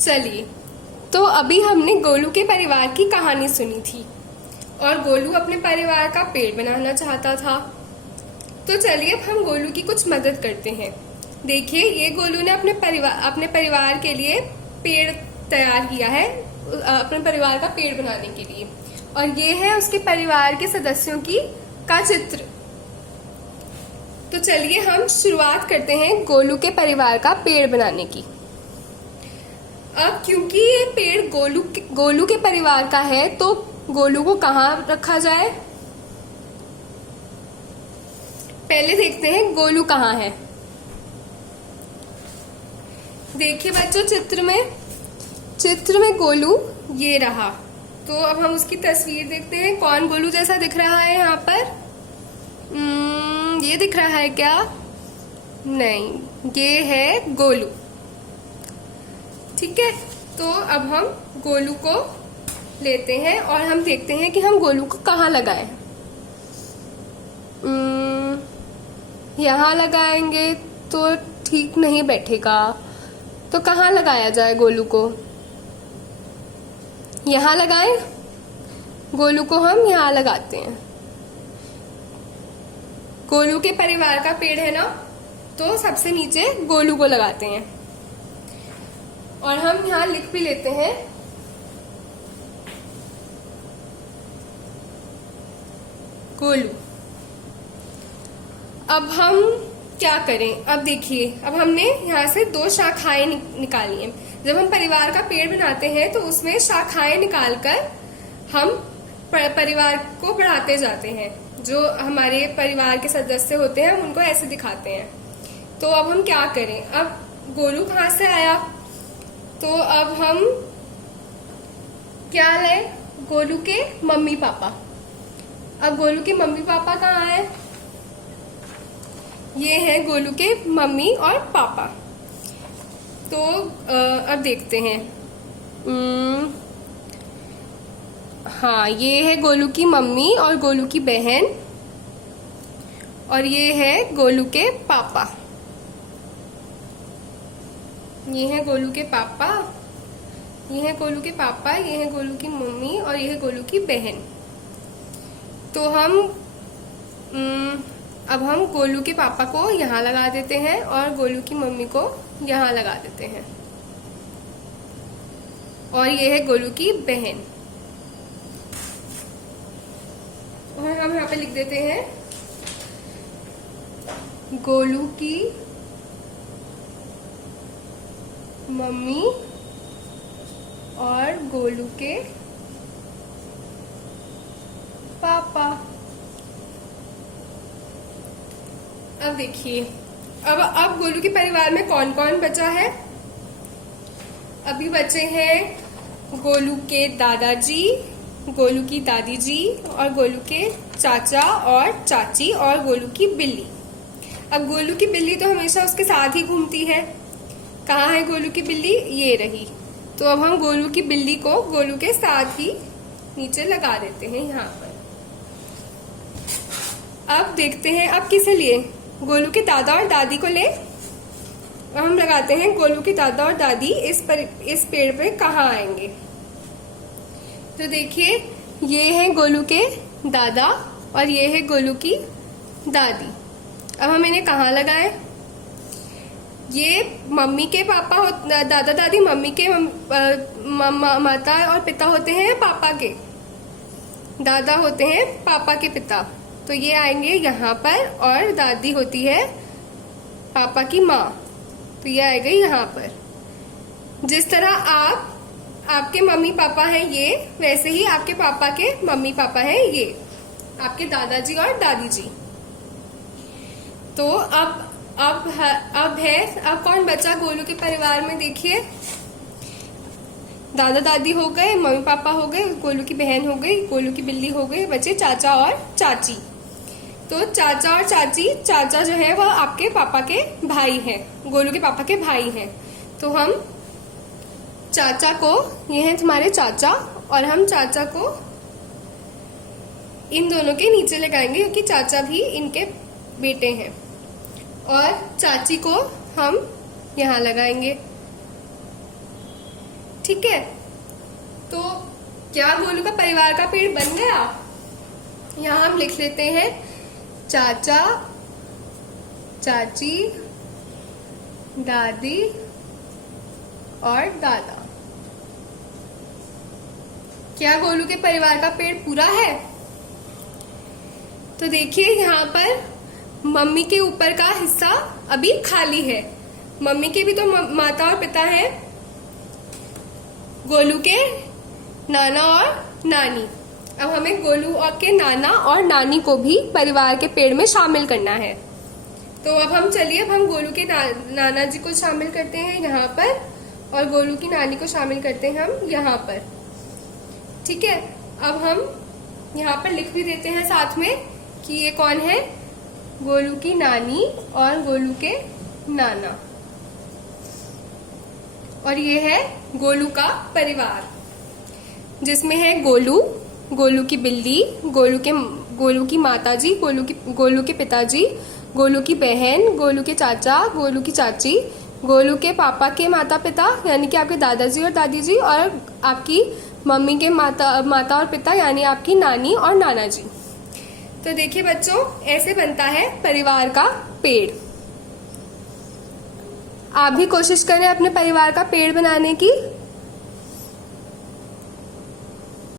चलिए, तो अभी हमने गोलू के परिवार की कहानी सुनी थी और गोलू अपने परिवार का पेड़ बनाना चाहता था। तो चलिए अब हम गोलू की कुछ मदद करते हैं। देखिए, ये गोलू ने अपने परिवार के लिए पेड़ तैयार किया है, अपने परिवार का पेड़ बनाने के लिए, और ये है उसके परिवार के सदस्यों का चित्र। तो चलिए हम शुरुआत करते हैं गोलू के परिवार का पेड़ बनाने की। अब क्योंकि ये पेड़ गोलू के परिवार का है, तो गोलू को कहाँ रखा जाए? पहले देखते हैं गोलू कहाँ है। देखिए बच्चों, चित्र में गोलू ये रहा। तो अब हम उसकी तस्वीर देखते हैं। कौन गोलू जैसा दिख रहा है यहाँ पर? ये दिख रहा है क्या? नहीं, ये है गोलू। ठीक है, तो अब हम गोलू को लेते हैं और हम देखते हैं कि हम गोलू को कहाँ लगाएं। यहाँ लगाएंगे तो ठीक नहीं बैठेगा, तो कहाँ लगाया जाए गोलू को? यहाँ लगाएं? गोलू को हम यहाँ लगाते हैं। गोलू के परिवार का पेड़ है ना, तो सबसे नीचे गोलू को लगाते हैं और हम यहाँ लिख भी लेते हैं गोलू। अब हम क्या करें? अब देखिए, अब हमने यहाँ से 2 शाखाएं निकाली हैं। जब हम परिवार का पेड़ बनाते हैं तो उसमें शाखाएं निकालकर हम परिवार को बढ़ाते जाते हैं। जो हमारे परिवार के सदस्य होते हैं हम उनको ऐसे दिखाते हैं। तो अब हम क्या करें? अब गोलू कहाँ से आया? तो अब हम क्या है? गोलू के मम्मी पापा। अब गोलू के मम्मी पापा कहाँ है? ये है गोलू के मम्मी और पापा। तो अब देखते हैं। हाँ, ये है गोलू की मम्मी और गोलू की बहन, और ये है गोलू के पापा। ये है गोलू के पापा, ये है गोलू के पापा, ये है गोलू की मम्मी और ये है गोलू की बहन। तो अब हम गोलू के पापा को यहाँ लगा देते हैं और गोलू की मम्मी को यहाँ लगा देते हैं, और ये है गोलू की बहन। और हम यहाँ पे लिख देते हैं गोलू की मम्मी और गोलू के पापा। अब देखिए, अब गोलू के परिवार में कौन कौन बचा है? अभी बचे हैं गोलू के दादाजी, गोलू की दादी जी और गोलू के चाचा और चाची और गोलू की बिल्ली। अब गोलू की बिल्ली तो हमेशा उसके साथ ही घूमती है। कहाँ है गोलू की बिल्ली? ये रही। तो अब हम गोलू की बिल्ली को गोलू के साथ ही नीचे लगा देते हैं यहाँ पर। अब देखते हैं अब किसे लिए? गोलू के दादा और दादी को ले। हम लगाते हैं गोलू के दादा और दादी इस पेड़ पे कहाँ आएंगे। तो देखिए, ये है गोलू के दादा और ये है गोलू की दादी। अब हम इन्हें कहाँ लगाएं? ये मम्मी के पापा दादा दादी मम्मी के माता और पिता होते हैं पापा के, दादा होते हैं पापा के पिता। तो ये आएंगे यहाँ पर, और दादी होती है पापा की माँ, तो ये आएगा यहाँ पर। जिस तरह आपके मम्मी पापा हैं ये, वैसे ही आपके पापा के मम्मी पापा हैं ये, आपके दादाजी और दादी जी। तो अब कौन बचा गोलू के परिवार में? देखिए, दादा दादी हो गए, मम्मी पापा हो गए, गोलू की बहन हो गई, गोलू की बिल्ली हो गई, बचे चाचा और चाची। तो चाचा और चाची, चाचा जो है वह आपके पापा के भाई हैं, गोलू के पापा के भाई हैं। तो हम चाचा को, ये हैं तुम्हारे चाचा, और हम चाचा को इन दोनों के नीचे लगाएंगे क्योंकि चाचा भी इनके बेटे हैं, और चाची को हम यहाँ लगाएंगे। ठीक है, तो क्या गोलू का परिवार का पेड़ बन गया? यहाँ हम लिख लेते हैं चाचा, चाची, दादी और दादा। क्या गोलू के परिवार का पेड़ पूरा है? तो देखिए यहाँ पर मम्मी के ऊपर का हिस्सा अभी खाली है। मम्मी के भी तो माता और पिता हैं, गोलू के नाना और नानी। अब हमें गोलू के नाना और नानी को भी परिवार के पेड़ में शामिल करना है। तो अब हम गोलू के नाना जी को शामिल करते हैं यहाँ पर, और गोलू की नानी को शामिल करते हैं हम यहाँ पर। ठीक है, अब हम यहाँ पर लिख भी देते हैं साथ में कि ये कौन है, गोलू की नानी और गोलू के नाना, और ये है गोलू का परिवार, जिसमें है गोलू, गोलू की बिल्ली, गोलू की माताजी, गोलू के पिताजी, गोलू की बहन, गोलू के चाचा, गोलू की चाची, गोलू के पापा के माता पिता यानी कि आपके दादाजी और दादी जी, और आपकी मम्मी के माता और पिता यानी आपकी नानी और नाना जी। तो देखिए बच्चों, ऐसे बनता है परिवार का पेड़। आप भी कोशिश करें अपने परिवार का पेड़ बनाने की।